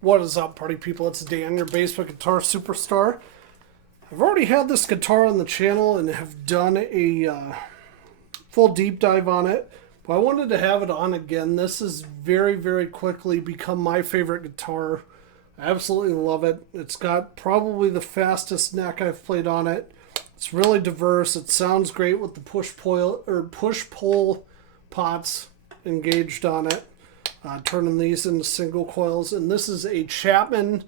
What is up, party people? It's Dan, your basement guitar superstar. I've already had this guitar on the channel and have done a full deep dive on it, but I wanted to have it on again. This has very, very quickly become my favorite guitar. I absolutely love it. It's got probably the fastest neck I've played on it. It's really diverse. It sounds great with the push-pull pots engaged on it. Turning these into single coils, and this is a Chapman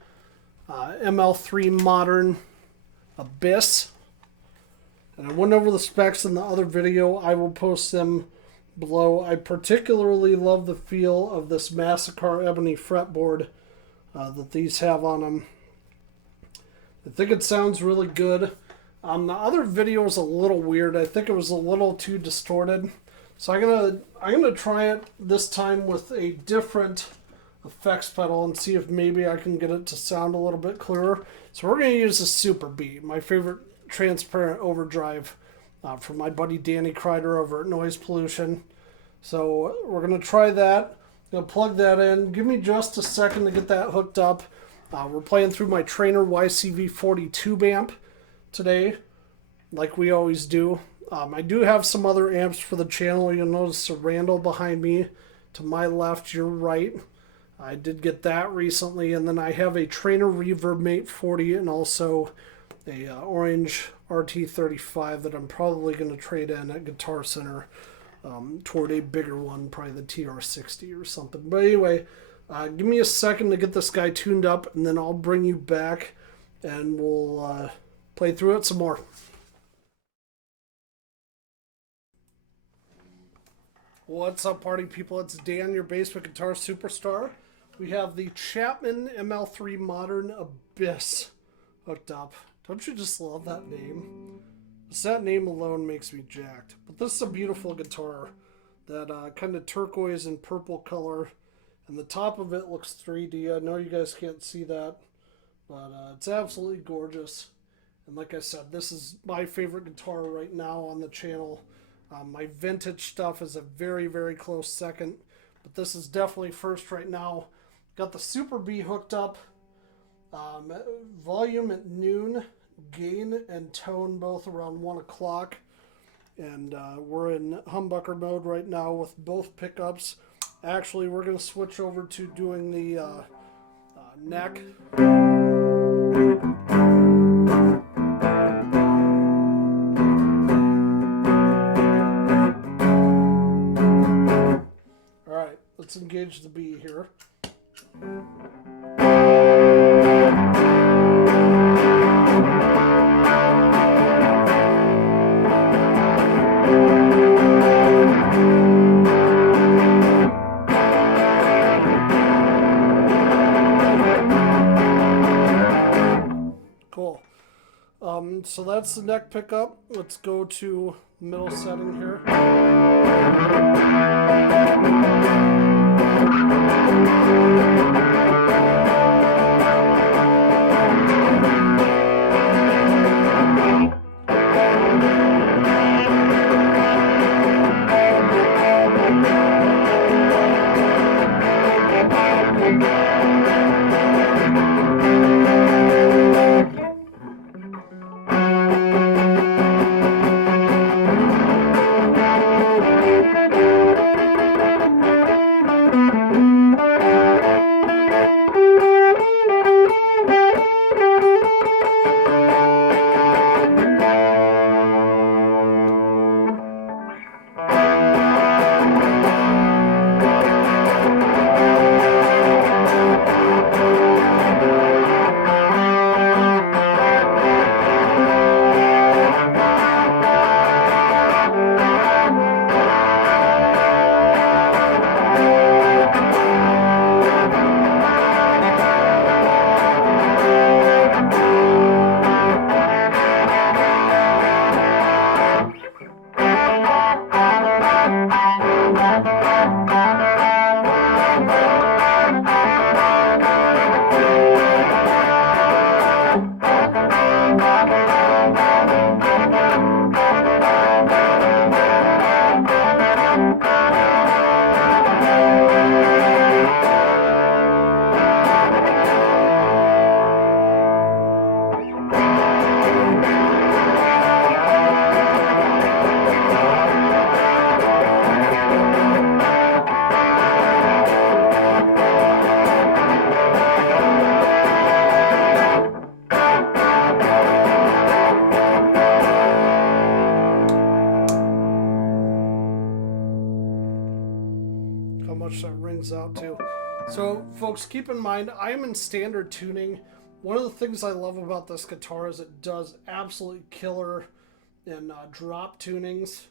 ML3 Modern Abyss, and I went over the specs in the other video. I will post them below. I particularly love the feel of this Massacre ebony fretboard that these have on them. I think it sounds really good. The other video is a little weird. I think it was a little too distorted. So I'm gonna try it this time with a different effects pedal and see if maybe I can get it to sound a little bit clearer. So we're gonna use a SuperBee, my favorite transparent overdrive from my buddy Danny Kreider over at Noise Pollution. So we're gonna try that. I'm gonna plug that in. Give me just a second to get that hooked up. We're playing through my Trainer YCV40 tube amp today, like we always do. I do have some other amps for the channel. You'll notice a Randall behind me to my left, your right. I did get that recently. And then I have a Trainer Reverb Mate 40 and also a orange RT35 that I'm probably going to trade in at Guitar Center toward a bigger one, probably the TR60 or something. But anyway, give me a second to get this guy tuned up, and then I'll bring you back and we'll play through it some more. What's up, party people? It's Dan, your basement guitar superstar. We have the Chapman ML3 Modern Abyss hooked up. Don't you just love that name? Just that name alone makes me jacked. But this is a beautiful guitar. That kind of turquoise and purple color. And the top of it looks 3D. I know you guys can't see that. But it's absolutely gorgeous. And like I said, this is my favorite guitar right now on the channel. My vintage stuff is a very, very close second, but this is definitely first right now. Got the SuperBee hooked up. Volume at noon, gain and tone both around 1 o'clock. And we're in humbucker mode right now with both pickups. Actually, we're going to switch over to doing the neck. Let's engage the B here. Cool. So that's the neck pickup. Let's go to middle setting here. rings out to. So folks, keep in mind, I am in standard tuning. One of the things I love about this guitar is it does absolutely killer in drop tunings.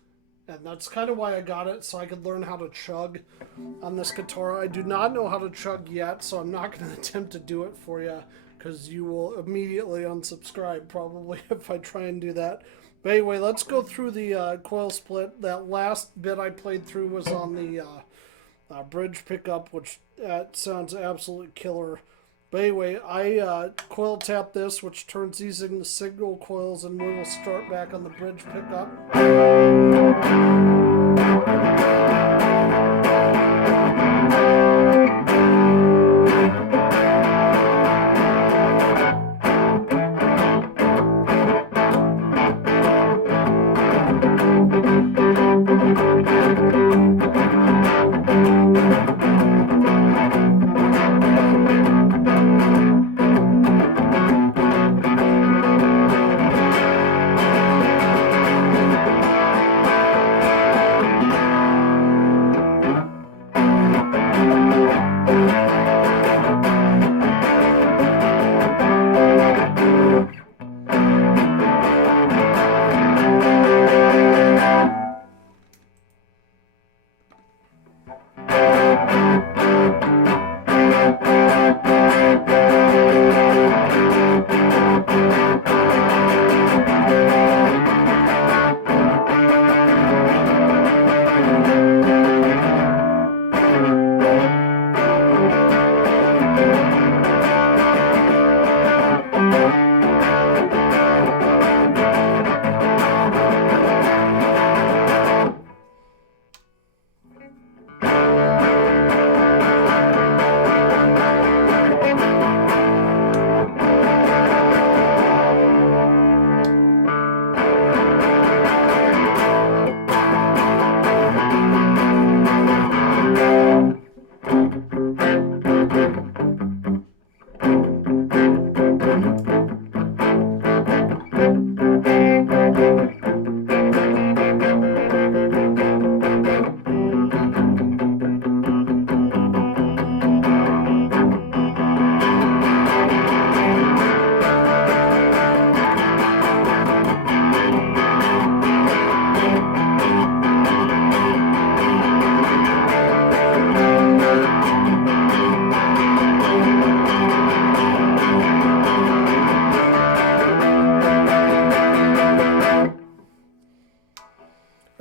And that's kind of why I got it, so I could learn how to chug on this guitar. I do not know how to chug yet, so I'm not going to attempt to do it for you, because you will immediately unsubscribe probably if I try and do that. But anyway, let's go through the coil split. That last bit I played through was on the bridge pickup, which sounds absolutely killer. But anyway, I coil tap this, which turns these into signal coils, and we will start back on the bridge pickup.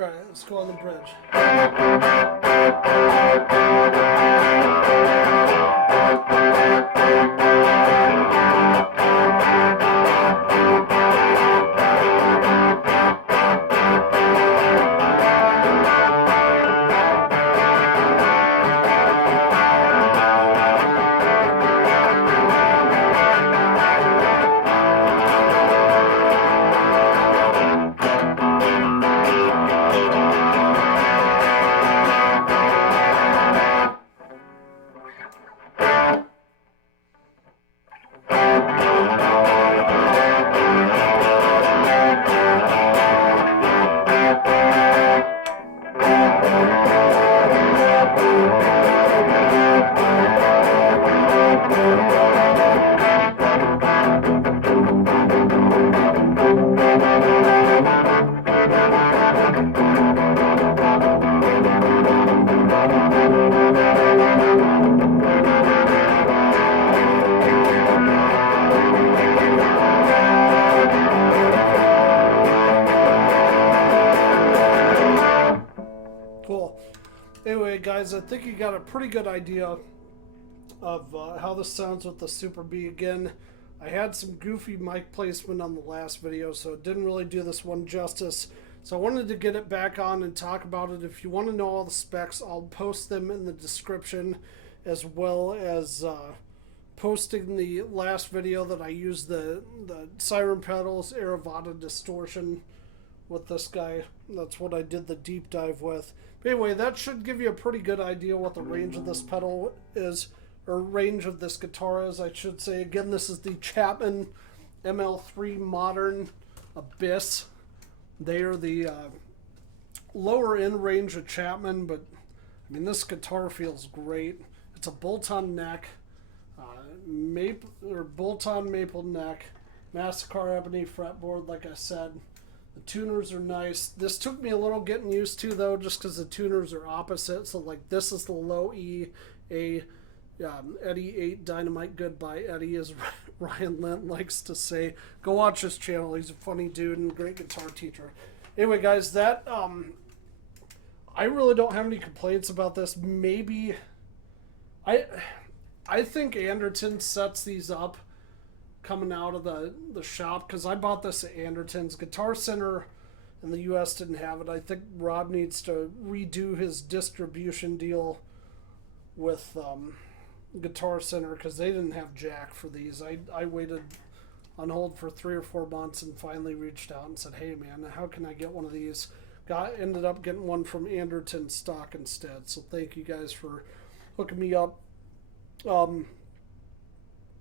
Alright, let's go on the bridge. Cool. Anyway, guys, I think you got a pretty good idea of how this sounds with the SuperBee. Again, I had some goofy mic placement on the last video, so it didn't really do this one justice. So I wanted to get it back on and talk about it. If you want to know all the specs, I'll post them in the description, as well as posting the last video that I used the Siren Pedals Aravata distortion with this guy. That's what I did the deep dive with. But anyway, that should give you a pretty good idea what the range of this pedal is, or range of this guitar is, I should say. Again, this is the Chapman ML3 Modern Abyss. They are the lower end range of Chapman, but I mean, this guitar feels great. It's a bolt-on neck, bolt-on maple neck, Mastercar ebony fretboard, like I said. The tuners are nice. This took me a little getting used to, though, just because the tuners are opposite. So, like, this is the low E, A, Eddie 8 Dynamite Goodbye Eddie, as Ryan Lent likes to say. Go watch his channel. He's a funny dude and a great guitar teacher. Anyway, guys, that I really don't have any complaints about this. Maybe I think Anderton sets these up coming out of the shop, because I bought this at Anderton's. Guitar Center in the U.S. didn't have it. I think Rob needs to redo his distribution deal with Guitar Center, because they didn't have jack for these. I waited on hold for 3 or 4 months and finally reached out and said, hey man, how can I get one of these? Ended up getting one from Anderton stock instead. So thank you guys for hooking me up.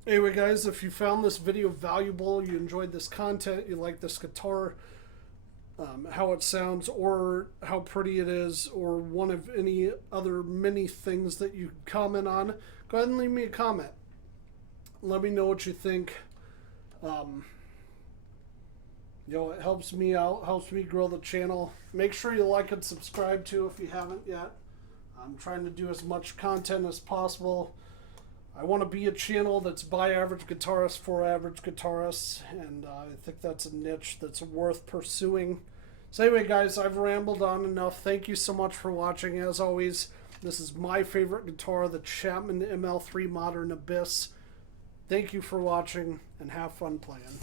Anyway, guys, if you found this video valuable, you enjoyed this content, you like this guitar, how it sounds, or how pretty it is, or one of any other many things that you comment on, go ahead and leave me a comment. Let me know what you think. It helps me out, helps me grow the channel. Make sure you like and subscribe too if you haven't yet. I'm trying to do as much content as possible. I want to be a channel that's by average guitarists for average guitarists, and I think that's a niche that's worth pursuing. So anyway, guys, I've rambled on enough. Thank you so much for watching. As always, this is my favorite guitar, the Chapman ML3 Modern Abyss. Thank you for watching, and have fun playing.